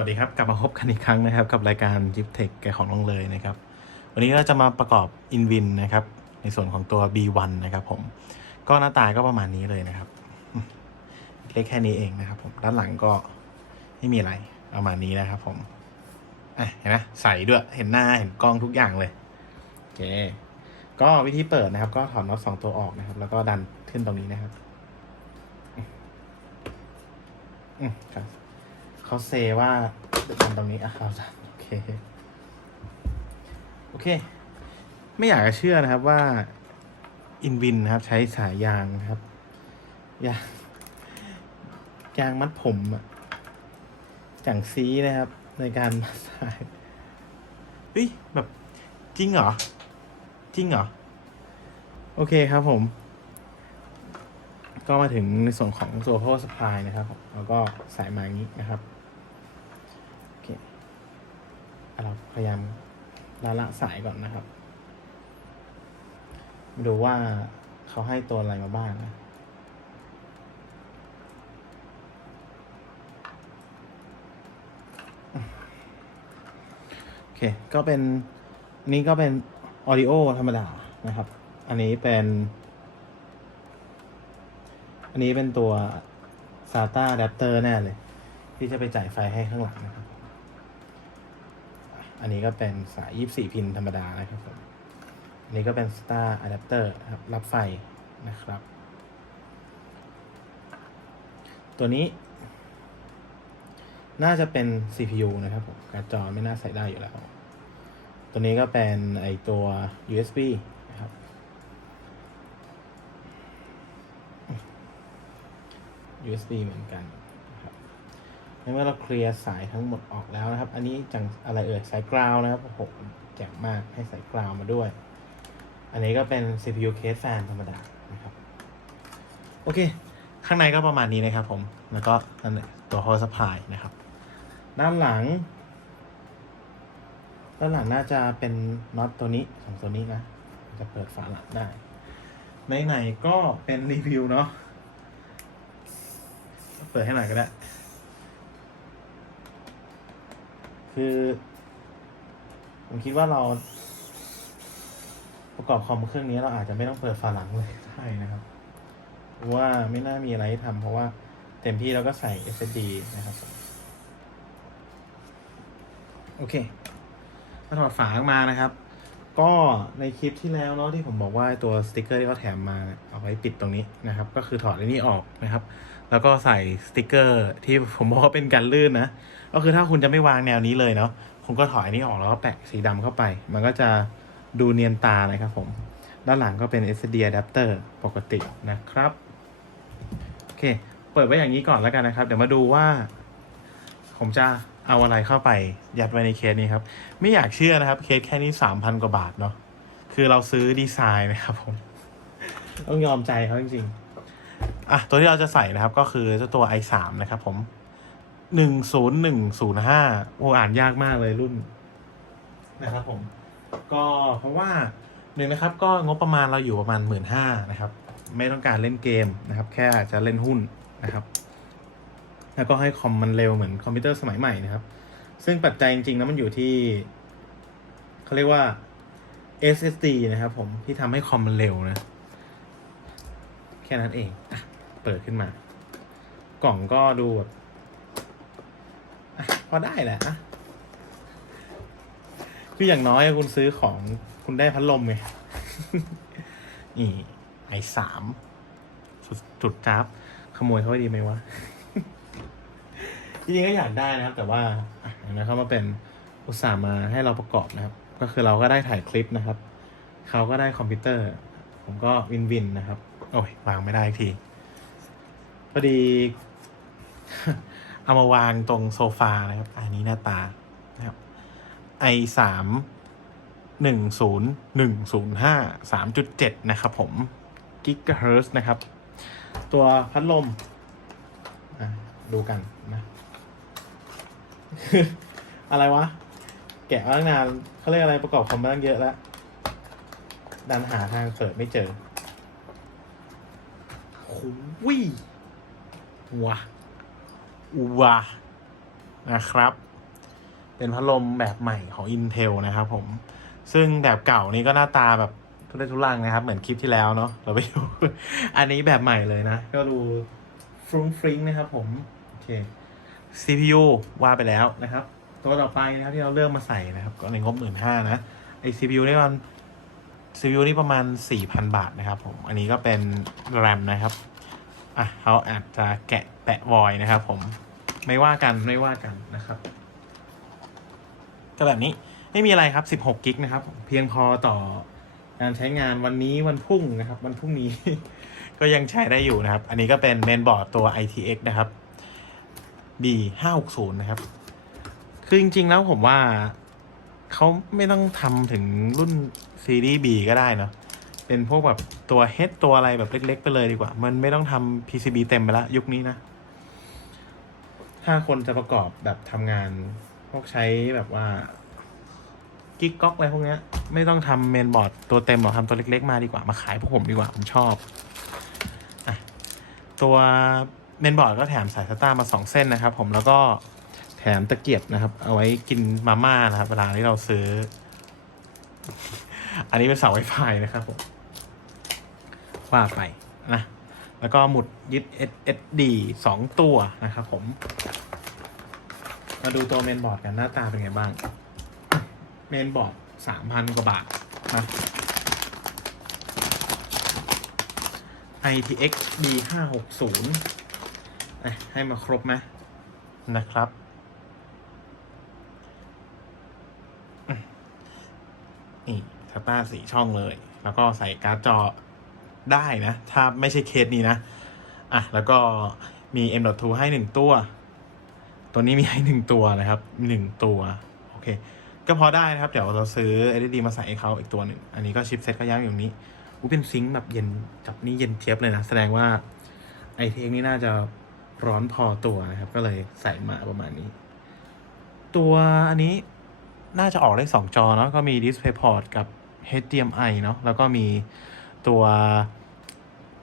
วัสดีครับกลับมาพบกันอีกครั้งนะครับ กับรายการจิปเทคแกของน้องเลยนะครับ วันนี้เราจะมาประกอบอินวินนะครับ ในส่วนของตัว B1 นะครับผมก็หน้าตาก็ประมาณนี้เลยนะครับ เล็กแค่นี้เองนะครับผมด้านหลังก็ไม่มีอะไรประมาณนี้นะครับผมอะเห็นไหมใส่ด้วยเห็นหน้าเห็นกล้องทุกอย่างเลยโอเคก็วิธีเปิดนะครับ ก็ถอดน็อตสองตัวออกนะครับ แล้วก็ดันขึ้นตรงนี้นะครับอืมครับ เขาเซว่าทำตรงนี้อะครับโอเค โอเค ไม่อยากจะเชื่อนะครับว่าอินวินนะครับ ใช้สายยางนะครับ ยางยางมัดผมอะจังซีนะครับ ในการมัดสายเฮ้ยแบบจริงเหรอ จริงเหรอ โอเคครับผม ก็มาถึงในส่วนของตัว power supply นะครับผมแล้วก็สายมาย่างนี้นะครับ โอเคอะ เราพยายามละละสายก่อนนะครับ ดูว่าเขาให้ตัวอะไรมาบ้างนะโอเค ก็เป็นอันนี้ก็เป็น audio ธรรมดานะครับ อันนี้เป็น อันนี้เป็นตัว SATA adapter แน่เลย ที่จะไปจ่ายไฟให้ข้างหลังนะครับ อันนี้ก็เป็นสาย 24 พินธรรมดานะครับผมอันนี้ก็เป็น Star adapter ครับรับไฟนะครับ ตัวนี้ น่าจะเป็น CPU นะครับผมการ์ดจอไม่น่าใส่ได้อยู่แล้ว ตัวนี้ก็เป็นไอตัว USB นะครับ USB เหมือนกัน เมื่อเราเคลียร์สายทั้งหมดออกแล้วนะครับ อันนี้จังอะไรเอ่ยสายกราวนะครับโอ้โหแจ่มมากให้สายกราวมาด้วย อันนี้ก็เป็น CPU case fan ธรรมดานะครับ โอเค ข้างในก็ประมาณนี้นะครับผม แล้วก็นั่นตัว power supply นะครับ ด้านหลัง ด้านหลังน่าจะเป็นน็อตตัวนี้สองตัวนี้นะ จะเปิดฝาหลังได้ไหนก็เป็นรีวิวเนาะ เปิดให้หน่อยก็ได้ คือ ผมคิดว่าเรา ประกอบคอมเครื่องนี้เราอาจจะไม่ต้องเปิดฝาหลังเลยใช่นะครับว่าไม่น่ามีอะไรให้ทำเพราะว่าเต็มที่เราก็ใส่ SSD นะครับ โอเคมาถอดฝาออกมานะครับ ก็ในคลิปที่แล้วเนาะที่ผมบอกว่าตัวสติกเกอร์ที่เขาแถมมาเนี่ยเอาไว้ปิดตรงนี้นะครับ ก็คือถอดไอ้นี่ออกนะครับ แล้วก็ใส่สติกเกอร์ที่ผมบอกว่าเป็นกันลื่นนะ ก็คือถ้าคุณจะไม่วางแนวนี้เลยเนาะคุณก็ถอยอันนี้ออกแล้วก็แปะสีดำเข้าไป มันก็จะดูเนียนตานะครับผม ด้านหลังก็เป็น SD adapter ปกตินะครับ โอเค เปิดไว้อย่างนี้ก่อนแล้วกันนะครับ เดี๋ยวมาดูว่า ผมจะเอาอะไรเข้าไป ยัดไว้ในเคสนี้ครับ ไม่อยากเชื่อนะครับ เคสแค่นี้สามพันกว่าบาทเนาะ คือเราซื้อดีไซน์นะครับผม ต้องยอมใจเขาจริงๆอะตัวที่เราจะใส่นะครับก็คือเจ้าตัว i3 นะครับผม หนึ่งศูนย์หนึ่งศูนย์ห้าโอ้อ่านยากมากเลยรุ่นนะครับผม ก็เพราะว่าหนึ่งนะครับ ก็งบประมาณเราอยู่ประมาณหมื่นห้านะครับ ไม่ต้องการเล่นเกมนะครับ แค่จะเล่นหุ้นนะครับ แล้วก็ให้คอมมันเร็วเหมือนคอมพิวเตอร์สมัยใหม่นะครับ ซึ่งปัจจัยจริงๆแล้วมันอยู่ที่เขาเรียกว่า SSD นะครับผมที่ทำให้คอมมันเร็วนะ แค่นั้นเองอเปิดขึ้นมา กล่องก็ดูแบบ พอได้แหละอะคืออย่างน้อยคุณซื้อของคุณได้พัดลมไง นี่ไอสามจุดจับขโมยเขาไดีไหมวะจริงๆก็อยากได้นะครับ แต่ว่าอะอย่างนั้เขามาเป็นอุตส่าห์มาให้เราประกอบนะครับ ก็คือเราก็ได้ถ่ายคลิปนะครับ เขาก็ได้คอมพิวเตอร์ ผมก็วินวินนะครับ โอ้ยวางไม่ได้อีกทีพอดี เอามาวางตรงโซฟานะครับอันนี้หน้าตานะครับ i สามหนึ่งศูนย์หนึ่งศูนย์ห้าสามจุดเจ็ดนะครับผมกิกะเฮิร์นะครับ ตัวพัดลมดูกันนะอะไรวะ แกะมาตั้งนานเขาเรียกอะไรประกอบคอมมาตั้งเยอะแล้ว ดันหาทางเปิดไม่เจอหุยว้าว้านะครับ เป็นพัดลมแบบใหม่ของ Intel นะครับผม ซึ่งแบบเก่านี้ก็หน้าตาแบบทุเรศทุรังนะครับ เหมือนคลิปที่แล้วเนาะเราไปดู อันนี้แบบใหม่เลยนะ ก็ดูฟรุ้งฟริ้งนะครับผมโอเค CPU ว่าไปแล้วนะครับ ตัวต่อไปนะครับที่เราเลือกมาใส่นะครับ ก็ในงบหมื่นห้านะไอ CPU นี่มัน CPU นี่ประมาณ4,000บาทนะครับผม อันนี้ก็เป็น RAM นะครับ อะเขาอาจจะแกะแปะวอยนะครับ ผมไม่ว่ากันไม่ว่ากันนะครับก็แบบนี้ไม่มีอะไรครับ 16 กิกนะครับ เพียงพอต่อการใช้งานวันนี้วันพรุ่งนะครับ วันพรุ่งนี้ ก็ยังใช้ได้อยู่นะครับ อันนี้ก็เป็นเมนบอร์ดตัว ITX นะครับ B 5 6 0 นะครับ คือจริงๆแล้วผมว่าเขาไม่ต้องทำถึงรุ่นซีรีส์ B ก็ได้เนาะ เป็นพวกแบบตัว H ตัวอะไรแบบเล็ก ๆ ไปเลยดีกว่า มันไม่ต้องทำ PCB เต็มไปละยุคนี้นะ ถ้าคนจะประกอบแบบทำงาน พวกใช้แบบว่ากิ๊กก๊อกอะไรพวกเนี้ยไม่ต้องทำเมนบอร์ดตัวเต็มหรอกทำตัวเล็ก ๆ มาดีกว่ามาขายพวกผมดีกว่าผมชอบอะตัวเมนบอร์ดก็แถมสายสตาร์มาสองเส้นนะครับ ผมแล้วก็แถมตะเกียบนะครับ เอาไว้กินมาม่านะครับ เวลาที่เราซื้อ อันนี้เป็นเสาไวไฟนะครับผม ว่าไปนะแล้วก็หมุดยึด SSD สองตัวนะครับผม มาดูตัวเมนบอร์ดกันหน้าตาเป็นไงบ้าง เมนบอร์ดสามพันกว่าบาทนะ ITX B ห้าหกศูนย์ให้มาครบไหมนะครับอืมนี่สตาร์สี่ช่องเลย แล้วก็ใส่การ์ดจอ ได้นะ ถ้าไม่ใช่เคสนี้นะ อะ แล้วก็มี M.2 ให้หนึ่งตัว ตัวนี้มีให้หนึ่งตัวนะครับหนึ่งตัว โอเค ก็พอได้นะครับ เดี๋ยวเราซื้อ LED มาใส่เขาอีกตัวหนึ่ง อันนี้ก็ชิปเซ็ตก็ย้ายอยู่นี้อู้เป็นซิงค์แบบเย็นจับนี่เย็นเจี๊ยบเลยนะ แสดงว่าไอเทคนี่น่าจะร้อนพอตัวนะครับ ก็เลยใส่มาประมาณนี้ ตัวอันนี้น่าจะออกได้สองจอเนาะก็มี DisplayPort กับ HDMI เนาะแล้วก็มีตัว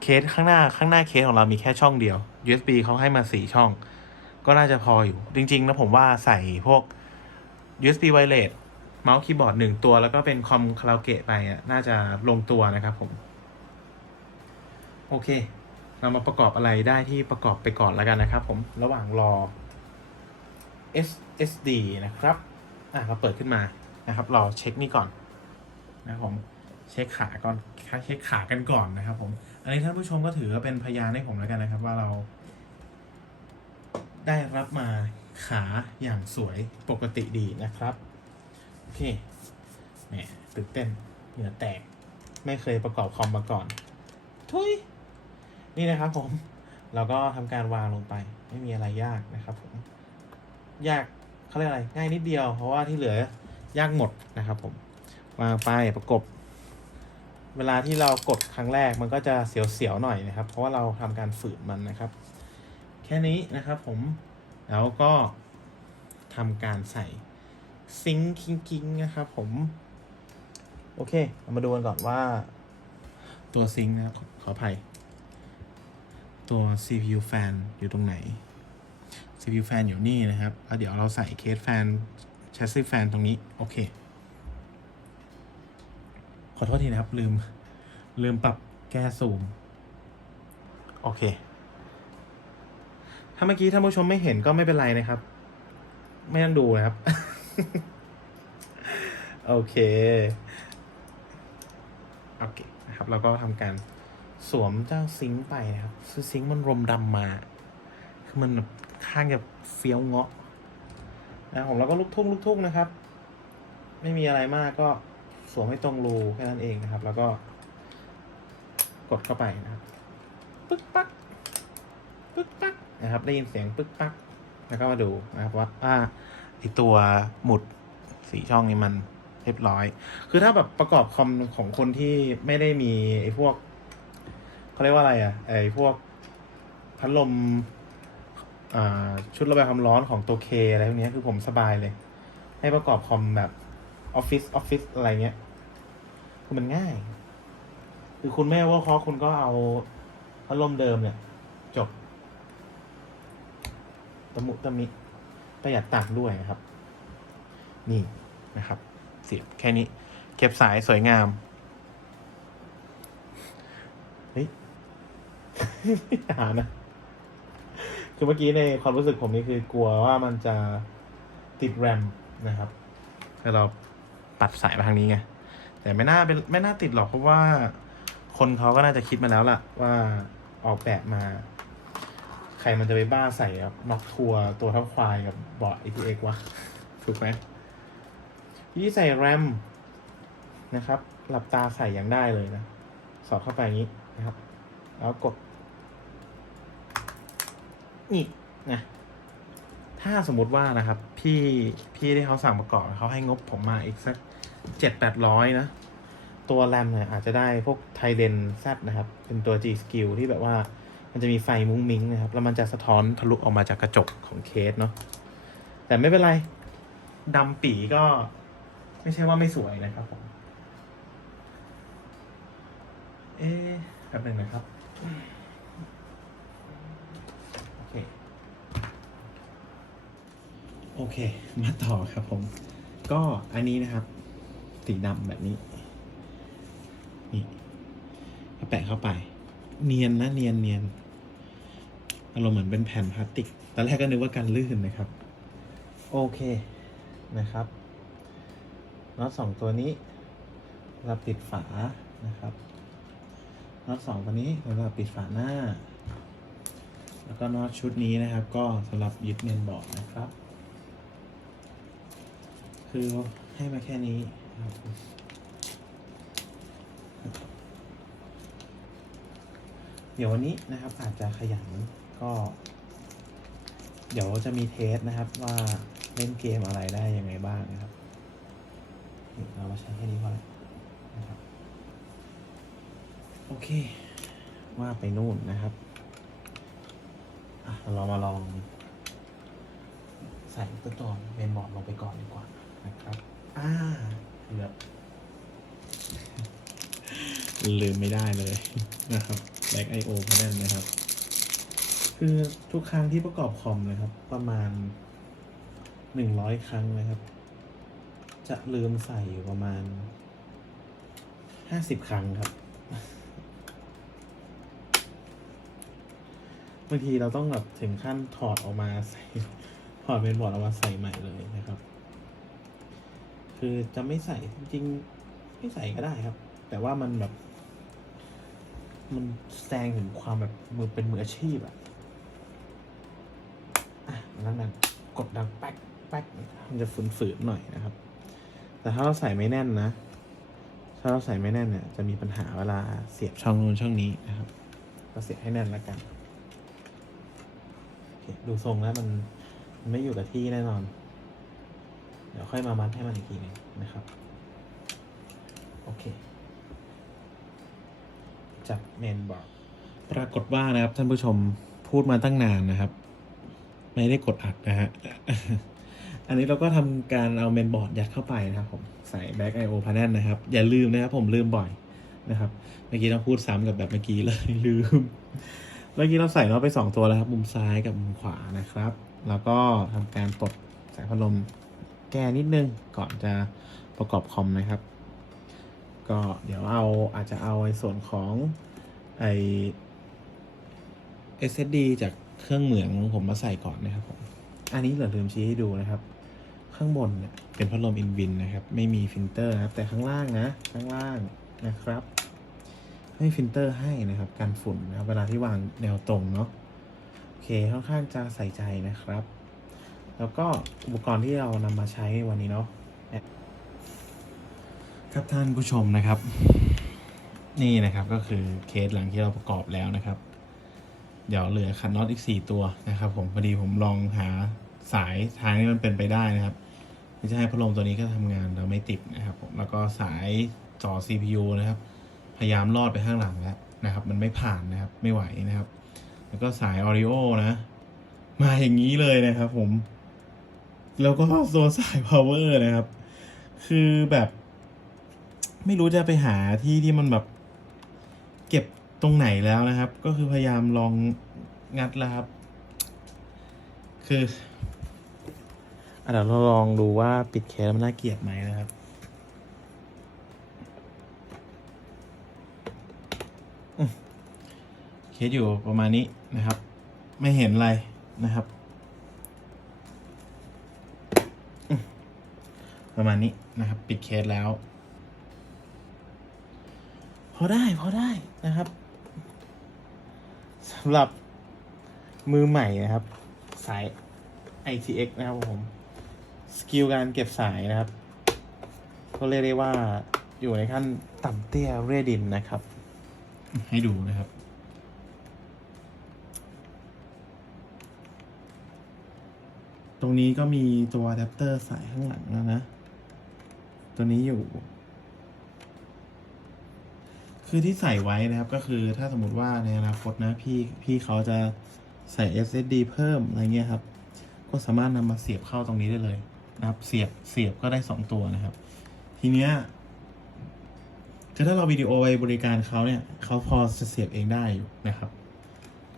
เคสข้างหน้าข้างหน้าเคสของเรามีแค่ช่องเดียว USB เขาให้มาสี่ช่อง ก็น่าจะพออยู่ จริง ๆ นะผมว่าใส่พวก USB Wireless เมาส์คีย์บอร์ดหนึ่งตัวแล้วก็เป็นคอมคาราโอเกะไปอะน่าจะลงตัวนะครับผม โอเค เรามาประกอบอะไรได้ที่ประกอบไปก่อนแล้วกันนะครับผมระหว่างรอ SSD นะครับ อะเราเปิดขึ้นมานะครับรอเช็คนี่ก่อน นะครับผม เช็คขาก่อนเช็คขากันก่อนนะครับผม อันนี้ท่านผู้ชมก็ถือว่าเป็นพยานให้ผมแล้วกันนะครับ ว่าเรา ได้รับมาขาอย่างสวยปกติดีนะครับ โอเคแหมตื่นเต้นเหงื่อแตก ไม่เคยประกอบคอมมาก่อน ทุย นี่นะครับผม เราก็ทำการวางลงไป ไม่มีอะไรยากนะครับผม ยากเขาเรียกอะไร ง่ายนิดเดียว เพราะว่าที่เหลือยากหมดนะครับผม วางไปประกบ เวลาที่เรากดครั้งแรกมันก็จะเสียวๆหน่อยนะครับ เพราะว่าเราทำการฝืนมันนะครับ แค่นี้นะครับผมแล้วก็ทำการใส่ซิงค์คิงคิงนะครับผม โอเคเรามาดูกันก่อนว่า ตัวซิงค์นะครับขออภัย ตัว CPU fan อยู่ตรงไหน CPU fan อยู่นี่นะครับแล้วเดี๋ยวเราใส่เคสแฟน chassis fan ตรงนี้ โอเค ขอโทษทีนะครับ ลืม ลืมปรับแก้ซูม โอเค ถ้าเมื่อกี้ท่านผู้ชมไม่เห็นก็ไม่เป็นไรนะครับ ไม่ต้องดูนะครับ โอเค โอเคนะครับแล้วก็ทำการสวมเจ้าซิงค์ไปนะครับคือซิงค์มันรมดำมา คือมันแบบข้างจะเฟี้ยวเงาะนะครับผมแล้วก็ลูกทุ่งลูกทุ่งนะครับ ไม่มีอะไรมากก็ สวมให้ตรงรูแค่นั้นเองนะครับ แล้วก็ กดเข้าไปนะครับปึ๊กปักปึ๊กปักนะครับ ได้ยินเสียงปึ๊กปัก แล้วก็มาดูนะครับว่าว่าไอตัวหมุดสีช่องนี้มันเรียบร้อย คือถ้าแบบประกอบคอมของคนที่ไม่ได้มีไอพวกเขาเรียกว่าอะไรอะไอพวกพัดลมอ่าชุดระบายความร้อนของตัวเคอะไรพวกนี้คือผมสบายเลย ให้ประกอบคอมแบบ ออฟฟิศออฟฟิศอะไรเงี้ยคือมันง่าย คือคุณไม่ว่าคอคุณก็เอาพัดลมเดิมเนี่ย จบตะมุตะมิประหยัดตังด้วยนะครับ นี่นะครับ เสียบแค่นี้ เก็บสายสวยงาม เฮ้ยหานะคือเมื่อกี้ในความรู้สึกผมนี่คือกลัวว่ามันจะติดแรมนะครับแล้เราัดสายไปทางนี้ไง แต่ไม่น่าเป็นไม่น่าติดหรอกเพราะว่า คนเขาก็น่าจะคิดมาแล้วล่ะ ว่าออกแบบมา ใครมันจะไปบ้าใส่แบบน็อกทัวร์ตัวเท่าควายกับบอร์ด ATX วะ ถูกไหมที่ใส่แรมนะครับ หลับตาใส่ยังได้เลยนะ สอดเข้าไปอย่างนี้นะครับ แล้วกด นี่นะถ้าสมมุติว่านะครับ พี่พี่ที่เขาสั่งประกอบเขาให้งบผมมาอีกสัก เจ็ดแปดร้อยนะ ตัวแรมเนี่ยอาจจะได้พวกไทเดนแซนะครับ เป็นตัว G Skill ที่แบบว่ามันจะมีไฟมุ้งมิ้งนะครับ แล้วมันจะสะท้อนทะลุออกมาจากกระจกของเคสเนาะแต่ไม่เป็นไรดำปีก็ไม่ใช่ว่าไม่สวยนะครับผมเอ๊ะแป๊บหนึ่งนะครับ โอเค โอเค มาต่อครับผม ก็อันนี้นะครับ สีดำแบบนี้ นี่ก็แปะเข้าไป เนียนนะเนียนเนียนอารมณ์เหมือนเป็นแผ่นพลาสติก ตอนแรกก็นึกว่ากันลื่นนะครับ โอเคนะครับน็อตสองตัวนี้เราปิดฝานะครับน็อตสองตัวนี้เราปิดฝาหน้า แล้วก็น็อตชุดนี้นะครับ ก็สำหรับยึดเมนบอร์ดนะครับ คือให้มาแค่นี้ เดี๋ยววันนี้นะครับอาจจะขยันก็ เดี๋ยวจะมีเทสนะครับว่าเล่นเกมอะไรได้ยังไงบ้างนะครับเรามาใช้แค่นี้พอแล้วนะครับ โอเค ว่าไปนู่นนะครับอะเรามาลอง ใส่ตัวจอเมนบอร์ดลงไปก่อนดีกว่านะครับ อ่า เกือบลืมไม่ได้เลยนะครับ Back IO panel นะครับ คือทุกครั้งที่ประกอบคอมนะครับ ประมาณหนึ่งร้อยครั้งนะครับ จะลืมใส่อยู่ประมาณห้าสิบครั้งครับบางทีเราต้องแบบถึงขั้นถอดออกมาใส่ถอดเป็นบอร์ดออกมาใส่ใหม่เลยนะครับ คือจะไม่ใส่จริงไม่ใส่ก็ได้ครับ แต่ว่ามันแบบ มันแสดงถึงความแบบมือเป็นมืออาชีพอะอะนั่นนั่นกดดังแป๊กแป๊กมันจะฝืนๆหน่อยนะครับ แต่ถ้าเราใส่ไม่แน่นนะ ถ้าเราใส่ไม่แน่นเนี่ย จะมีปัญหาเวลาเสียบช่องนู้นช่องนี้นะครับก็เสียบให้แน่นแล้วกันดูทรงแล้วมันไม่อยู่กับที่แน่นอน เดี๋ยวค่อยมามัดให้มันอีกทีหนึงนะครับ โอเค จับเมนบอร์ดปรากฏว่านะครับ ท่านผู้ชมพูดมาตั้งนานนะครับ ไม่ได้กดอัดนะฮะ อันนี้เราก็ทำการเอาเมนบอร์ดยัดเข้าไปนะครับผมใส่ Back IO Panel นะครับ อย่าลืมนะครับผมลืมบ่อยนะครับ เมื่อกี้ต้องพูดซ้ำกับแบบเมื่อกี้เลยลืม เมื่อกี้เราใส่น็อตไปสองตัวแล้วครับ มุมซ้ายกับมุมขวานะครับ แล้วก็ทำการปลดสายพัดลม ก้นิดนึง ก่อนจะประกอบคอมนะครับ ก็เดี๋ยวเอาอาจจะเอาในส่วนของไอ SSD จากเครื่องเหมืองของผมมาใส่ก่อนนะครับผมอันนี้เราลืมชี้ให้ดูนะครับ ข้างบนเนี่ยเป็นพัดลมอินวินนะครับ ไม่มีฟิลเตอร์นะครับ แต่ข้างล่างนะ ข้างล่างนะครับ ให้ฟิลเตอร์ให้นะครับกันฝุ่นนะครับ เวลาที่วางแนวตรงเนาะโอเคค่อนข้างจะใส่ใจนะครับ แล้วก็อุปกรณ์ที่เรานำมาใช้วันนี้เนาะครับท่านผู้ชมนะครับ นี่นะครับก็คือเคสหลังที่เราประกอบแล้วนะครับ เดี๋ยวเหลือคันน็อตอีก 4 ตัวนะครับ ผมพอดีผมลองหาสายทางที่มันเป็นไปได้นะครับที่จะให้พัดลมตัวนี้ก็ทำงานเราไม่ติดนะครับผมแล้วก็สายจอ CPU นะครับ พยายามลอดไปข้างหลังแล้วนะครับ มันไม่ผ่านนะครับไม่ไหวนะครับ แล้วก็สาย Audio นะ มาอย่างนี้เลยนะครับผม แล้วก็ตัวสาย power นะครับ คือแบบ ไม่รู้จะไปหาที่ที่มันแบบ เก็บตรงไหนแล้วนะครับ ก็คือพยายามลองงัดแล้วครับ คืออะเดี๋ยวเราลองดูว่าปิดเคสมันน่าเกลียดไหมนะครับเคสอยู่ประมาณนี้นะครับ ไม่เห็นอะไรนะครับอืม ประมาณนี้นะครับ ปิดเคสแล้ว พอได้พอได้นะครับสำหรับมือใหม่นะครับ สาย ITX นะครับผม สกิลการเก็บสายนะครับก็เรียกได้ว่าอยู่ในขั้นต่ำเตี้ยเรียดินนะครับ ให้ดูนะครับตรงนี้ก็มีตัวอะแดปเตอร์สายข้างหลังแล้วนะ ตัวนี้อยู่ คือที่ใส่ไว้นะครับก็คือถ้าสมมติว่าในอนาคตนะพี่พี่เขาจะใส่ SSD เพิ่มอะไรเงี้ยครับ ก็สามารถนำมาเสียบเข้าตรงนี้ได้เลยนะครับ เสียบเสียบก็ได้สองตัวนะครับ ทีเนี้ยคือถ้าเราวิดีโอไปบริการเขาเนี่ยเขาพอจะเสียบเองได้อยู่นะครับ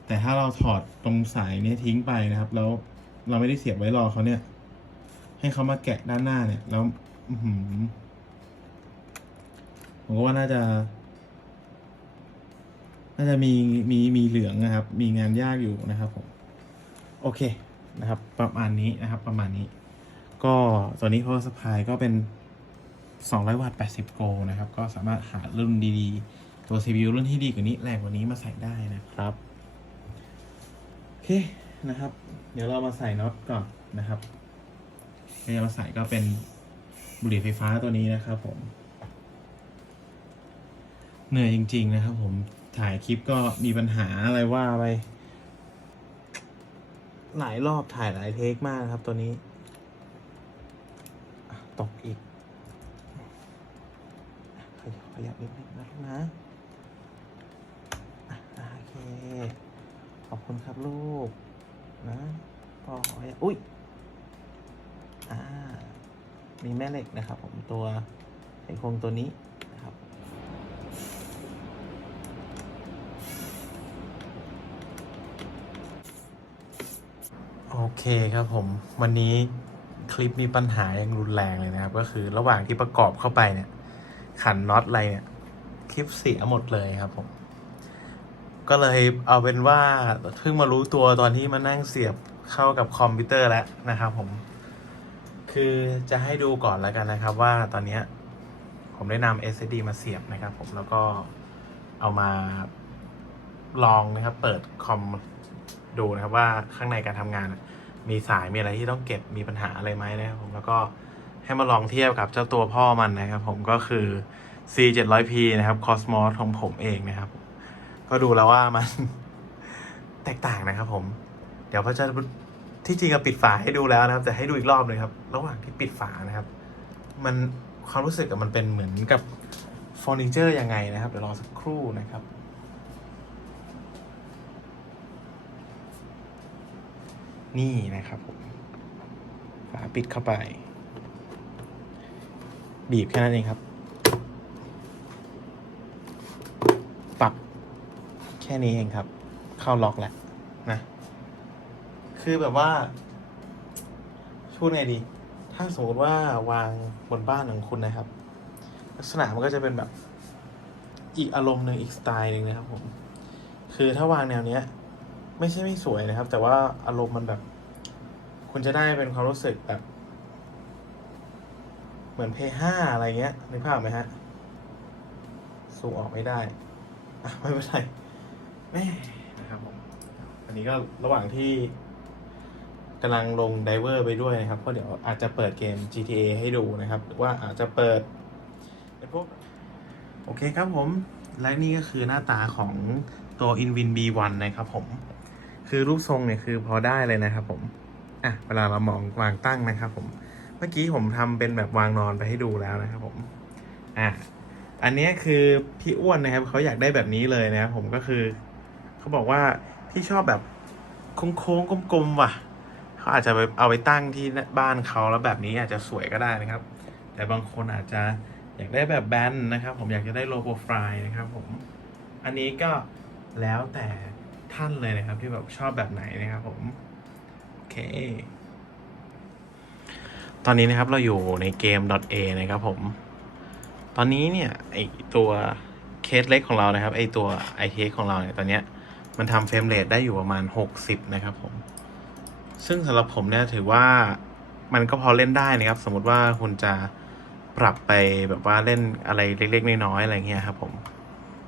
แต่ถ้าเราถอดตรงสายเนี้ยทิ้งไปนะครับ แล้วเราไม่ได้เสียบไว้รอเขาเนี่ย ให้เขามาแกะด้านหน้าเนี่ย แล้ว ผมก็ว่าน่าจะ น่าจะมีมีมีเหลืองนะครับ มีงานยากอยู่นะครับผม โอเคนะครับ ประมาณนี้นะครับ ประมาณนี้ ก็ตัวนี้ power supply ก็เป็น 200 วัตต์ 80 โกลนะครับ ก็สามารถหารุ่นดีๆ ตัว CPU รุ่นที่ดีกว่านี้แรงกว่านี้มาใส่ได้นะครับ โอเคนะครับ เดี๋ยวเรามาใส่น็อตก่อนนะครับที่จะมาใส่ก็เป็น บุหรี่ไฟฟ้าตัวนี้นะครับผม เหนื่อยจริง ๆ นะครับผมถ่ายคลิปก็มีปัญหาอะไรว่าไปหลายรอบถ่ายหลายเทคมากนะครับตัวนี้ ตกอีก ขยับขยับนิดนึงนะลูกนะโอเค ขอบคุณครับลูก นะพอขออุ้ย มีแม่เหล็กนะครับผมตัวไขควงตัวนี้นะครับ โอเคครับผม วันนี้คลิปมีปัญหาอย่างรุนแรงเลยนะครับ ก็คือระหว่างที่ประกอบเข้าไปเนี่ย ขันน็อตอะไรเนี่ย คลิปเสียหมดเลยครับผม ก็เลยเอาเป็นว่าเพิ่งมารู้ตัวตอนที่มานั่งเสียบเข้ากับคอมพิวเตอร์แล้วนะครับผม คือจะให้ดูก่อนแล้วกันนะครับ ว่าตอนนี้ผมได้นำ SSD มาเสียบนะครับ ผมแล้วก็เอามาลองนะครับ เปิดคอมดูนะครับว่าข้างในการทำงานมีสายมีอะไรที่ต้องเก็บมีปัญหาอะไรไหมนะครับผมแล้วก็ให้มาลองเทียบกับเจ้าตัวพ่อมันนะครับ ผมก็คือ C 7 0 0 P นะครับ Cosmos ของผมเองนะครับ ก็ดูแล้วว่ามันแตกต่างนะครับผม เดี๋ยวพระจะ ที่จริงก็ปิดฝาให้ดูแล้วนะครับ แต่ให้ดูอีกรอบเลยครับ ระหว่างที่ปิดฝานะครับ มันความรู้สึกมันเป็นเหมือนกับเฟอร์นิเจอร์ยังไงนะครับเดี๋ยวรอสักครู่นะครับนี่นะครับผมฝาปิดเข้าไป บีบแค่นั้นเองครับ ปรับแค่นี้เองครับ เข้าล็อกแล้วนะ คือแบบว่าพูดไงดี ถ้าสมมติว่าวางบนบ้านของคุณนะครับ ลักษณะมันก็จะเป็นแบบอีกอารมณ์หนึ่งอีกสไตล์หนึ่งนะครับผม คือถ้าวางแนวเนี้ย ไม่ใช่ไม่สวยนะครับ แต่ว่าอารมณ์มันแบบ คุณจะได้เป็นความรู้สึกแบบ เหมือนเพย์ห้าอะไรเงี้ยนึกภาพไหมฮะสูงออกไม่ได้อะไม่เป็นไรแม่นะครับผม อันนี้ก็ระหว่างที่ กำลังลงไดเวอร์ไปด้วยนะครับ เพราะเดี๋ยวอาจจะเปิดเกม GTA ให้ดูนะครับ หรือว่าอาจจะเปิดเป็นพวกโอเคครับผม และนี่ก็คือหน้าตาของตัว Invin B1 นะครับผม คือรูปทรงเนี่ยคือพอได้เลยนะครับผม อะ เวลาเรามองวางตั้งนะครับผม เมื่อกี้ผมทำเป็นแบบวางนอนไปให้ดูแล้วนะครับผม อะ อันนี้คือพี่อ้วนนะครับเขาอยากได้แบบนี้เลยนะครับผมก็คือ เขาบอกว่าพี่ชอบแบบโค้งๆกลมๆว่ะ เขาอาจจะไปเอาไปตั้งที่บ้านเขาแล้วแบบนี้อาจจะสวยก็ได้นะครับ แต่บางคนอาจจะอยากได้แบบแบนนะครับ ผมอยากจะได้โลโปรไฟล์นะครับผมอันนี้ก็แล้วแต่ท่านเลยนะครับ ที่แบบชอบแบบไหนนะครับผมโอเค ตอนนี้นะครับเราอยู่ในเกม .a นะครับผม ตอนนี้เนี่ยไอตัวเคสเล็กของเรานะครับไอตัว i t ของเราเนี่ยตอนเนี้ยมันทำเฟรมเรทได้อยู่ประมาณ 60 นะครับผม ซึ่งสำหรับผมเนี่ยถือว่ามันก็พอเล่นได้นะครับ สมมติว่าคุณจะปรับไปแบบว่าเล่นอะไรเล็กๆน้อยๆอะไรเงี้ยครับ ผม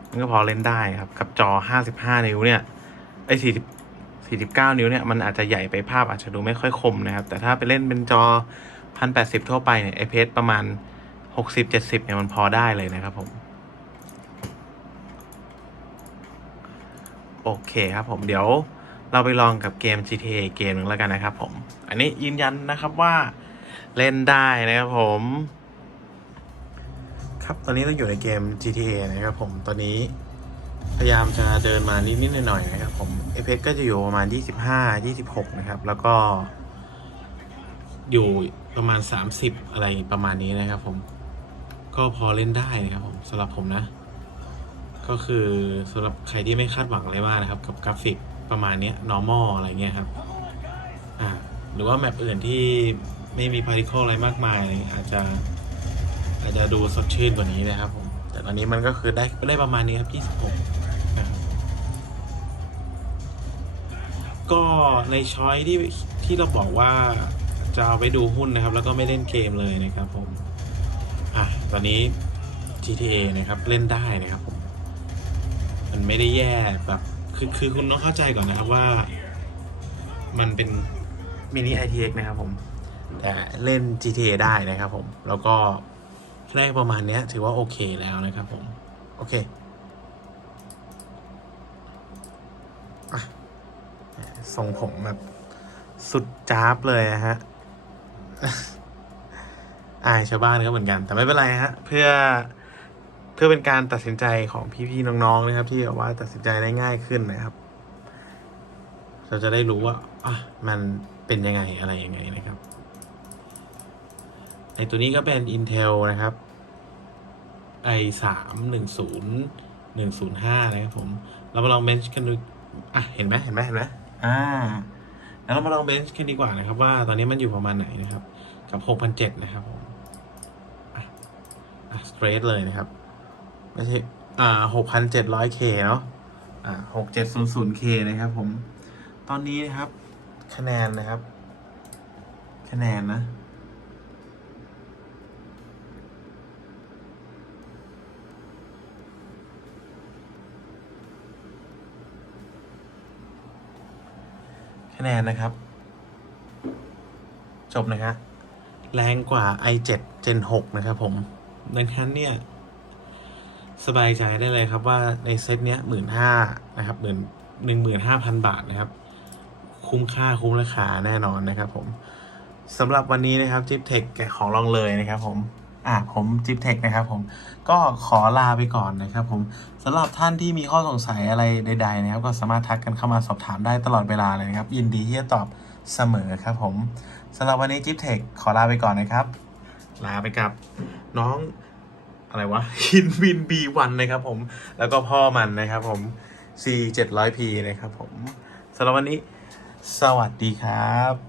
มันก็พอเล่นได้ครับกับจอ 55 นิ้วเนี่ยไอ้40 49 นิ้วเนี่ยมันอาจจะใหญ่ไปภาพอาจจะดูไม่ค่อยคมนะครับ แต่ถ้าไปเล่นเป็นจอ 1080 ทั่วไปเนี่ย FPS ประมาณ 60 70 เนี่ยมันพอได้เลยนะครับผม โอเคครับผมเดี๋ยว เราไปลองกับเกม GTA เกมหนึ่งแล้วกันนะครับผม อันนี้ยืนยันนะครับว่าเล่นได้นะครับผม ครับตอนนี้เราอยู่ในเกม GTA นะครับผมตอนนี้พยายามจะเดินมานิดๆหน่อยๆนะครับผมเอเพก็จะอยู่ประมาณ 25 26 นะครับ แล้วก็ อยู่ประมาณ 30 อะไรประมาณนี้นะครับผมก็พอเล่นได้นะครับผมสำหรับผมนะ ก็คือสำหรับใครที่ไม่คาดหวังอะไรมากนะครับ กับกราฟิก ประมาณนี้ normal อะไรเงี้ยครับอ่าหรือว่าแมปอื่นที่ไม่มี particle อะไรมากมาย อาจจะอาจจะดูสดชื่นกว่านี้นะครับผมแต่ตอนนี้มันก็คือได้ได้ประมาณนี้ครับ 26 ก็ในช้อยที่ที่เราบอกว่าจะเอาไปดูหุ้นนะครับ แล้วก็ไม่เล่นเกมเลยนะครับผม อะ ตอนนี้ GTA นะครับ เล่นได้นะครับผม มันไม่ได้แย่แบบ คือคือคุณต้องเข้าใจก่อนนะครับว่า มันเป็นมินิ ITX นะครับผม แต่เล่น GTA ได้นะครับผม แล้วก็แรกประมาณนี้ถือว่าโอเคแล้วนะครับผม โอเคอ่งผมแบบสุดจ้าบเลยอะฮะ อายชาวบ้านก็เหมือนกัน แต่ไม่เป็นไรฮะ เพื่อ พื่อเป็นการตัดสินใจของพี่ๆน้องๆนะครับ ที่แบบว่าตัดสินใจได้ง่ายขึ้นนะครับ เราจะได้รู้ว่าอะมันเป็นยังไงอะไรยังไงนะครับไอตัวนี้ก็เป็น Intel นะครับ i สามหนึ่งศูนย์หนึ่งศูนย์ห้านะครับผม เรามาลองเบนช์กันดูอะเห็นไหมเห็นไหมเห็นไหมอ่าแล้วเรามาลองเบนช์กันดีกว่านะครับ ว่าตอนนี้มันอยู่ประมาณไหนนะครับ กับหกพันเจ็ดนะครับผมอะอะ straight เลยนะครับ ไม่ใช่อ่าหกพันเจ็ดร้อยเคเนาะอ่าหกเจ็ดศูนย์ศูนย์เคนะครับผม ตอนนี้นะครับ คะแนนนะครับ คะแนนนะคะแนนนะครับ จบนะครับแรงกว่า i7 Gen 6 นะครับผม ดังนั้นเนี่ย สบายใจได้เลยครับว่าในเซตเนี้ยหมื่นห้านะครับหมื่นหนึ่งหมื่นห้าพันบาทนะครับ คุ้มค่าคุ้มราคาแน่นอนนะครับผมสำหรับวันนี้นะครับจิปเทคของลองเลยนะครับผมอะผมจิปเทคนะครับผมก็ขอลาไปก่อนนะครับผมสำหรับท่านที่มีข้อสงสัยอะไรใด ๆ นะครับ ก็สามารถทักกันเข้ามาสอบถามได้ตลอดเวลาเลยนะครับ ยินดีที่จะตอบเสมอครับผมสำหรับวันนี้จิปเทคขอลาไปก่อนนะครับ ลาไปกับน้อง อะไรวะฮินวินบีวันนะครับผม แล้วก็พ่อมันนะครับผม C 700P นะครับผมสำหรับวันนี้ สวัสดีครับ